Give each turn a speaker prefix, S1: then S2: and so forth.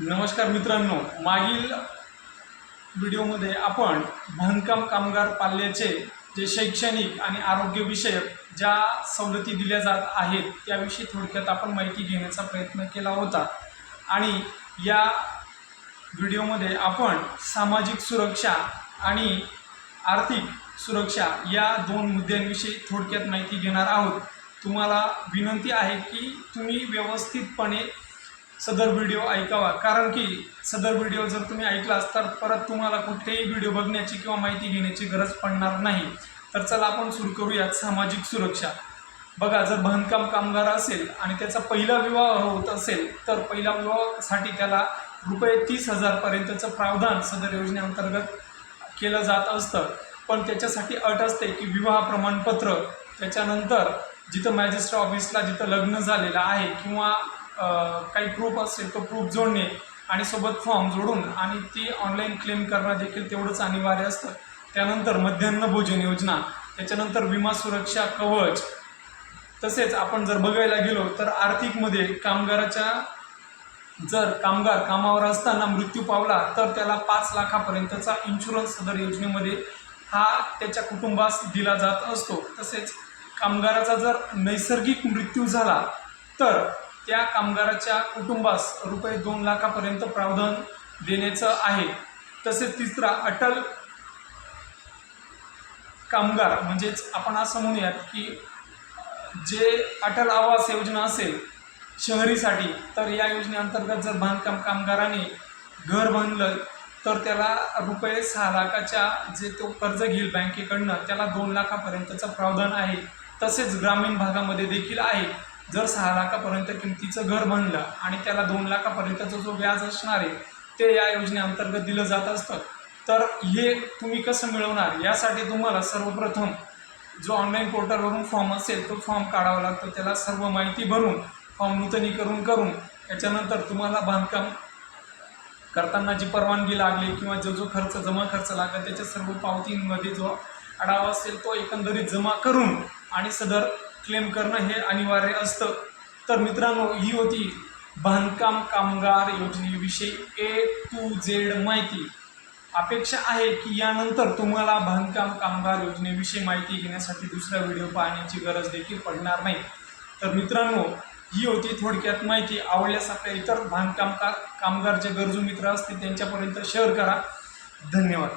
S1: नमस्कार मित्रांनो मागील व्हिडिओमध्ये आपण बांधकाम कामगार पाल्याचे जे शैक्षणिक आणि आरोग्यविषयक ज्या सवलती दिल्या जात आहेत त्याविषयी थोडक्यात आपण माहिती घेण्याचा प्रयत्न केला होता. आणि या व्हिडिओमध्ये आपण सामाजिक सुरक्षा आणि आर्थिक सुरक्षा या दोन मुद्द्यांविषयी थोडक्यात माहिती घेणार आहोत. तुम्हाला विनंती आहे की तुम्ही व्यवस्थितपणे सदर व्हिडिओ ऐकावा. कारण की सदर व्हिडिओ जर तुम्ही ऐकलास तर परत तुम्हाला कुठेही व्हिडिओ बघण्याची किंवा माहिती घेण्याची गरज पडणार नाही. तर चला आपण सुरू करूयात सामाजिक सुरक्षा. बघा जर बांधकाम कामगार असेल आणि त्याचा पहिला विवाह होत असेल तर पहिल्या विवाहासाठी त्याला रुपये तीस हजारपर्यंतचं प्रावधान सदर योजनेअंतर्गत केलं जात असतं. पण त्याच्यासाठी अट असते की विवाह प्रमाणपत्र. त्याच्यानंतर जिथं मॅजिस्ट्रेट ऑफिसला जिथं लग्न झालेलं आहे किंवा काही प्रूफ असेल तो प्रूफ जोडणे आणि सोबत फॉर्म जोडून आणि ती ऑनलाईन क्लेम करणं देखील तेवढंच अनिवार्य असतं. त्यानंतर मध्यान्ह भोजन योजना त्याच्यानंतर विमा सुरक्षा कवच. तसेच आपण जर बघायला गेलो तर आर्थिकमध्ये कामगाराच्या जर कामगार कामावर असताना मृत्यू पावला तर त्याला पाच लाखापर्यंतचा इन्शुरन्स सदर योजनेमध्ये हा त्याच्या कुटुंबास दिला जात असतो. तसेच कामगाराचा जर नैसर्गिक मृत्यू झाला तर त्या कामगाराच्या कुटुंबास रुपये दोन लाखापर्यंत प्रावधान देण्याचं आहे. तसेच तिसरा अटल कामगार म्हणजेच आपण असं म्हणूयात की जे अटल आवास योजना असेल शहरीसाठी तर या योजनेअंतर्गत जर बांधकाम कामगाराने घर बांधलं तर त्याला रुपये सहा लाखाच्या जे तो कर्ज घेईल बँकेकडनं त्याला दोन लाखापर्यंतचं प्रावधान आहे. तसेच ग्रामीण भागामध्ये देखील आहे. जर सहा लाखापर्यंत किमतीचं घर बांधलं आणि त्याला दोन लाखापर्यंतचं जो व्याज असणार आहे ते या योजनेअंतर्गत दिलं जात असतं. तर हे तुम्ही कसं मिळवणार? यासाठी तुम्हाला सर्वप्रथम जो ऑनलाईन पोर्टलवरून फॉर्म असेल तो फॉर्म काढावा लागतो. त्याला सर्व माहिती भरून फॉर्म नूतनीकरण करून त्याच्यानंतर तुम्हाला बांधकाम करताना जी परवानगी लागली किंवा जो जो खर्च जमा खर्च लागला त्याच्या सर्व पावतींमध्ये जो आढावा असेल तो एकंदरीत जमा करून आणि सदर क्लेम करणं हे अनिवार्य असतं. तर मित्रांनो ही होती बांधकाम कामगार योजनेविषयी ए टू झेड माहिती. अपेक्षा आहे की यानंतर तुम्हाला बांधकाम कामगार योजनेविषयी माहिती घेण्यासाठी दुसरा व्हिडिओ पाहण्याची गरज देखील पडणार नाही. तर मित्रांनो ही होती थोडक्यात माहिती. आवडल्यास आपल्या इतर बांधकाम का कामगार जे गरजू मित्र असतील त्यांच्यापर्यंत शेअर करा. धन्यवाद.